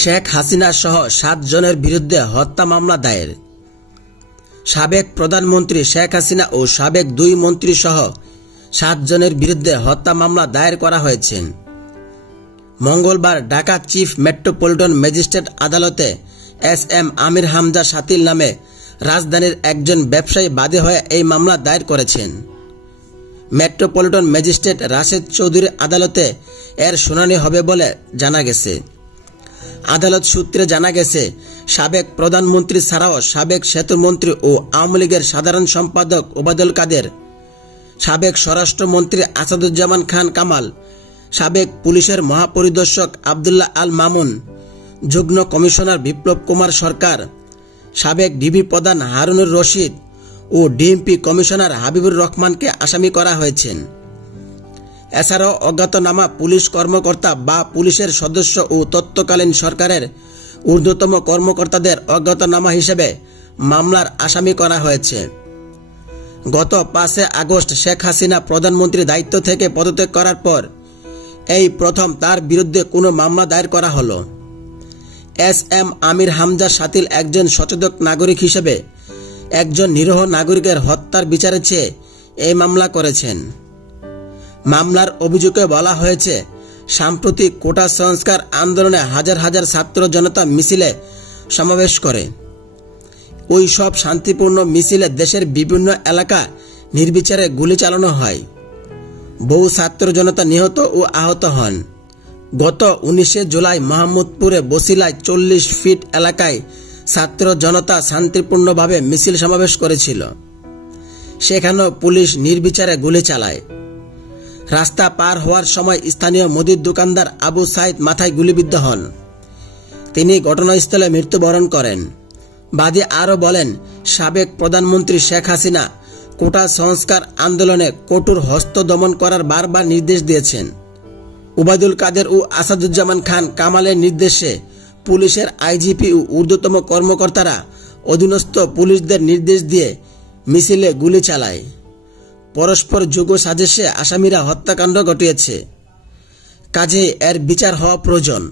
শেখ হাসিনা সহ 7 জনের বিরুদ্ধে হত্যা মামলা দায়ের। সাবেক প্রধানমন্ত্রী শেখ হাসিনা ও সাবেক 2 মন্ত্রী সহ 7 জনের বিরুদ্ধে হত্যা মামলা দায়ের করা হয়েছে। মঙ্গলবার ঢাকা চিফ মেট্রোপলিটন ম্যাজিস্ট্রেট আদালতে SM আমির হামজা শাতিল নামে রাজধানীর একজন ব্যবসায়ী বাদী হয়ে এই মামলা দায়ের করেছেন। মেট্রোপলিটন ম্যাজিস্ট্রেট রাশেদ চৌধুরী আদালতে এর শুনানি হবে বলে জানা গেছে। আদালত সূত্রে জানা গেছে, সাবেক প্রধানমন্ত্রী ছাড়াও সাবেক সেতুমন্ত্রী ও আওয়ামী লীগের সাধারণ সম্পাদক ওবায়দুল কাদের, সাবেক স্বরাষ্ট্রমন্ত্রী আসাদুজ্জামান খান কামাল, সাবেক পুলিশের মহাপরিদর্শক আবদুল্লাহ আল মামুন, যুগ্ম কমিশনার বিপ্লব কুমার সরকার, সাবেক ডিবি প্রধান হারুনুর রশিদ ও ডিএমপি কমিশনার হাবিবুর রহমানকে আসামি করা হয়েছে। এছাড়াও অজ্ঞাতনামা পুলিশ কর্মকর্তা বা পুলিশের সদস্য ও তৎকালীন সরকারের ঊর্ধ্বতম কর্মকর্তাদের অজ্ঞাতনামা হিসেবে মামলার আসামি করা হয়েছে। গত 5 আগস্ট শেখ হাসিনা প্রধানমন্ত্রীর দায়িত্ব থেকে পদত্যাগ করার পর এই প্রথম তার বিরুদ্ধে কোনো মামলা দায়ের করা হলো। SM আমির হামজা শাতিল একজন সচেতন নাগরিক হিসেবে একজন নিরীহ নাগরিকের হত্যার বিচারে চেয়ে এই মামলা করেছেন। মামলার অভিযোগে বলা হয়েছে, সাম্প্রতিক কোটা সংস্কার আন্দোলনে হাজার হাজার ছাত্র জনতা মিছিলে সমাবেশ করে। ওই সব শান্তিপূর্ণ মিছিলে দেশের বিভিন্ন এলাকা নির্বিচারে গুলি চালানো হয়। বহু ছাত্র জনতা নিহত ও আহত হন। গত 19 জুলাই মোহাম্মদপুরে বসিলায় 40 ফিট এলাকায় ছাত্র জনতা শান্তিপূর্ণভাবে মিছিল সমাবেশ করেছিল। সেখানেও পুলিশ নির্বিচারে গুলি চালায়। রাস্তা পার হওয়ার সময় স্থানীয় মুদির দোকানদার আবু সাইদ মাথায় গুলিবিদ্ধ হন। তিনি ঘটনাস্থলে মৃত্যুবরণ করেন। বাদী আরও বলেন, সাবেক প্রধানমন্ত্রী শেখ হাসিনা কোটা সংস্কার আন্দোলনে কঠোর হস্ত দমন করার বারবার নির্দেশ দিয়েছেন। ওবায়দুল কাদের ও আসাদুজ্জামান খান কামালের নির্দেশে পুলিশের IGP ও ঊর্ধ্বতম কর্মকর্তারা অধীনস্থ পুলিশদের নির্দেশ দিয়ে মিছিলে গুলি চালায়। পরস্পর যোগ্য সাজেশে আসামিরা হত্যাকাণ্ড ঘটিয়েছে। কাজেই এর বিচার হওয়া প্রয়োজন।